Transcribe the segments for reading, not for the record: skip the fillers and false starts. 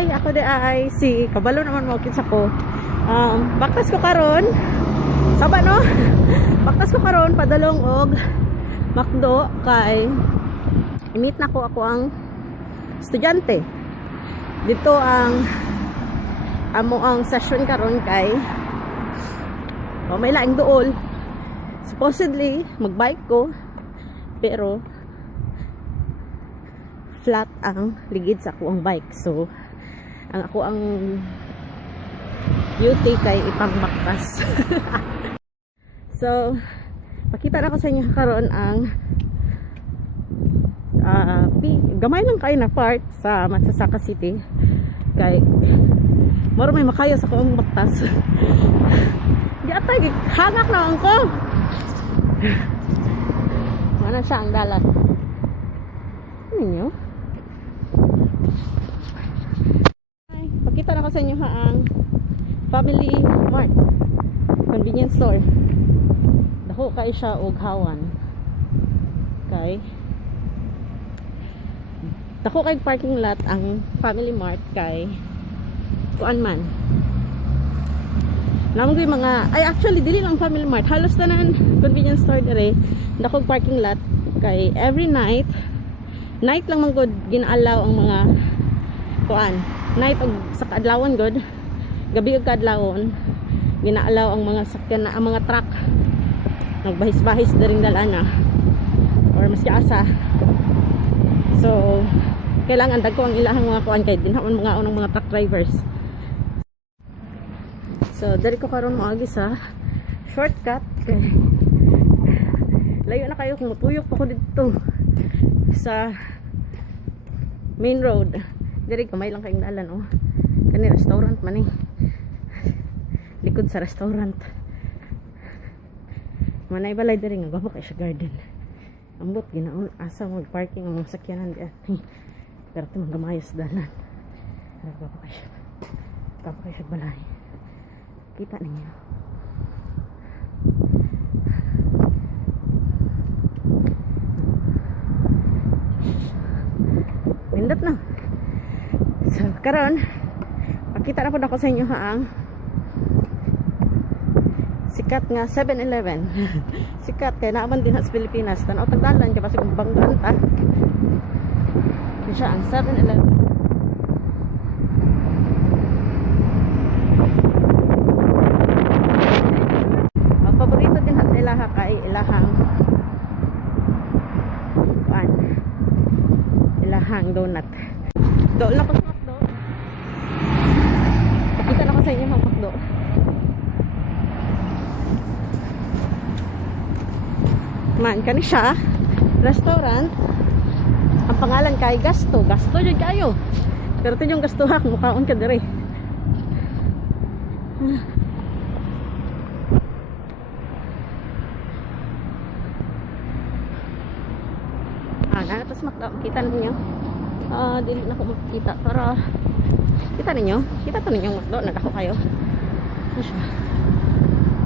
Hi, ako di ay si kabalo naman mo kits ako. Baktas ko karon. Saba no? Baktas ko karon padalong og McDo kay i-meet na ko ako ang estudyante. Dito ang amo ang session karon kay may laing duol. Supposedly magbike ko pero flat ang ligid sa ako ang bike, so ang ako ang beauty kay ipangmaktas. So pakita na ko sa inyo karon ang gamay lang kayo na part sa Matsasaka City kay moro may makayo sa akong maktas. Di atay hangak na ko. Mana siya ang dalat ninyo. Pakita na ko sa inyo ang Family Mart convenience store. Dako kay siya og hawan kay dako kay parking lot ang Family Mart kay kuan man namang yung mga actually dili lang Family Mart, halos tanan convenience store dire dako parking lot kay every night lang man gud ginaalaw ang mga kuan night og sa kaadlawon god gabi og kaadlawon ginaalaw ang mga sakyan na ang mga truck nagbahis-bahis daring dalana or maski asa, so kailangan dagko ang ilahang mga kuan kay dinhaon mga unang mga truck drivers. So diri ko karon moagi sa shortcut kay layo na kayo kung mutuyok pa ko dito sa main road. Diri kamay lang kayong dalan oh. Kani restaurant man eh. Likod sa restaurant. Manay balay diri nga gabo kay sa garden. Ambot ginaon asa mag parking ang mga sakyanan di. Pero ito magamayos dalan. Gabo kay siya. Gabo kay siya balay. Kita ninyo. Pindot na. So, karon pakita na po ako sa inyo ang sikat nga 7-Eleven. Sikat kaya naaman din sa Pilipinas. Tanaw tagdalan kaya basta kung banggaan ta. Ito siya ang 7-Eleven. Ang paborito din sa ilaha kay ilahang donut. Doon lang ko sa McDo. Pakita na ko sa inyo ang McDo. Man, kani siya restaurant. Ang pangalan kay Gasto. Gasto dyan kayo. Pero ito yung Gasto hak. Mukhaon ka dire. Tapos makita ninyo dili na ako makikita para kita ninyo to ninyong McDo nagako kayo ano siya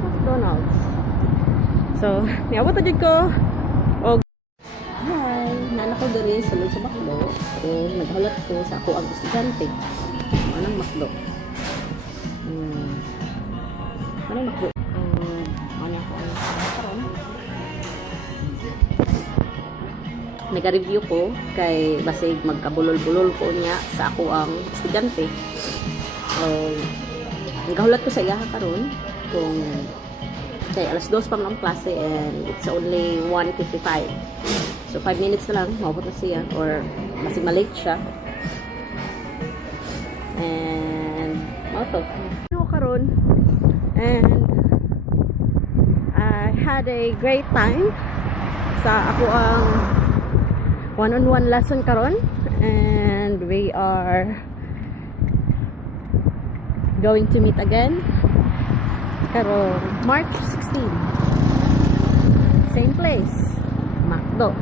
McDonald's. So niabot na dyan ko og hi nana ko diri sulod sa McDo o naghalat ko sa ako ang estudyante anong McDo anong McDo ano ako ang karon nag-review ko kay basig magkabulol-bulol ko niya sa ako ang estudyante. Nagahulat ko sa iya karon kung kay alas 2 pa ang klase and it's only 1:55. So 5 minutes na lang maabot na siya or basig malate siya. And auto. Ano karon and I had a great time sa ako ang one-on-one lesson karon and we are going to meet again karon March 16 same place McDo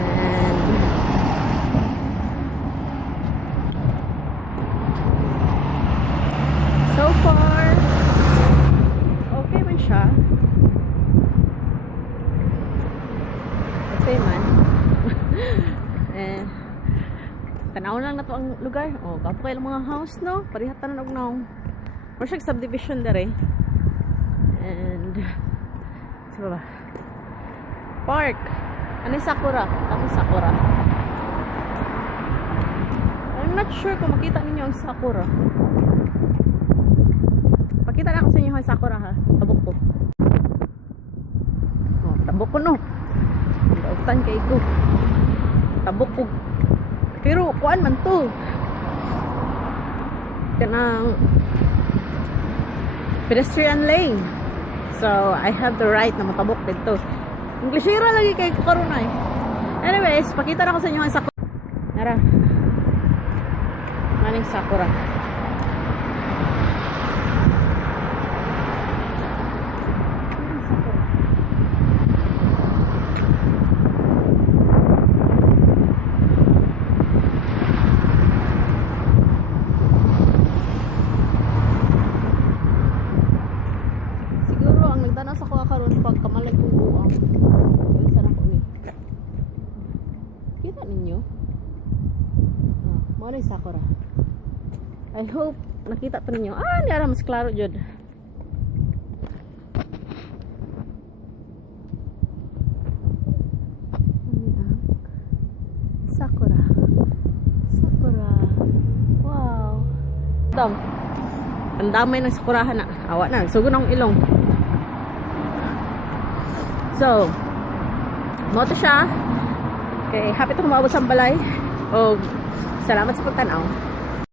and so far okay man siya okay man Tanaw lang na to ang lugar. Oh, gapo kayo mga house, no? Parihatan na og or siya subdivision dere. And sa ba? Park. Ano yung Sakura? Tapos Sakura. I'm not sure kung makita ninyo ang Sakura. Pakita na ako sa inyo ang Sakura ha. Tabok ko. Oh, tabok ko no. Dautan kay ko. Tabok ko. Pero kuan man to. Kanang pedestrian lane. So, I have the right na matabok dito. Englishira lagi kay karon ay. Anyways, pakita na ko sa inyo ang Sakura. Nara. Maning Sakura. Nasa ko karon pag kamalay kong buwang. Sana ko ni. Kita ninyo? Ah, mo rin Sakura. I hope nakita pa ninyo. Ah, ni ara mas klaro jud. Sakura. Sakura. Wow. Dam. Ang damay ng sakurahan na. Awa na, sugo ng ilong. So, mo to siya. Okay, happy to kumabot sa balay. O, salamat sa pagtanaw.